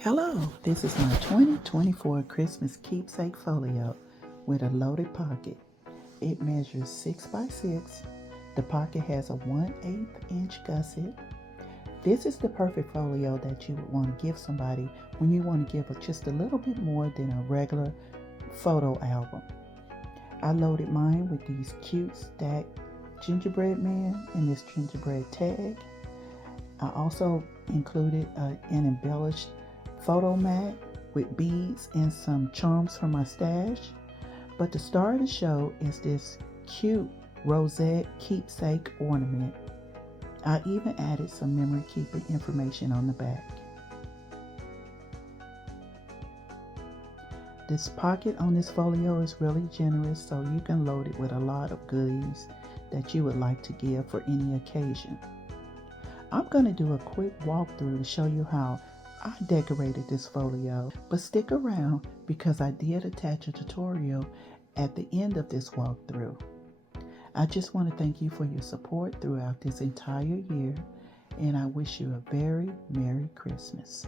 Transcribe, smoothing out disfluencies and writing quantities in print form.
Hello, this is my 2024 Christmas Keepsake Folio with a loaded pocket. It measures 6 by 6. The pocket has a 1/8 inch gusset. This is the perfect folio that you would want to give somebody when you want to give just a little bit more than a regular photo album. I loaded mine with these cute stacked gingerbread men and this gingerbread tag. I also included an embellished photo mat with beads and some charms from my stash. But the star of the show is this cute rosette keepsake ornament. I even added some memory keeping information on the back. This pocket on this folio is really generous, so you can load it with a lot of goodies that you would like to give for any occasion. I'm going to do a quick walkthrough to show you how I decorated this folio, but stick around because I did attach a tutorial at the end of this walkthrough. I just want to thank you for your support throughout this entire year, and I wish you a very Merry Christmas.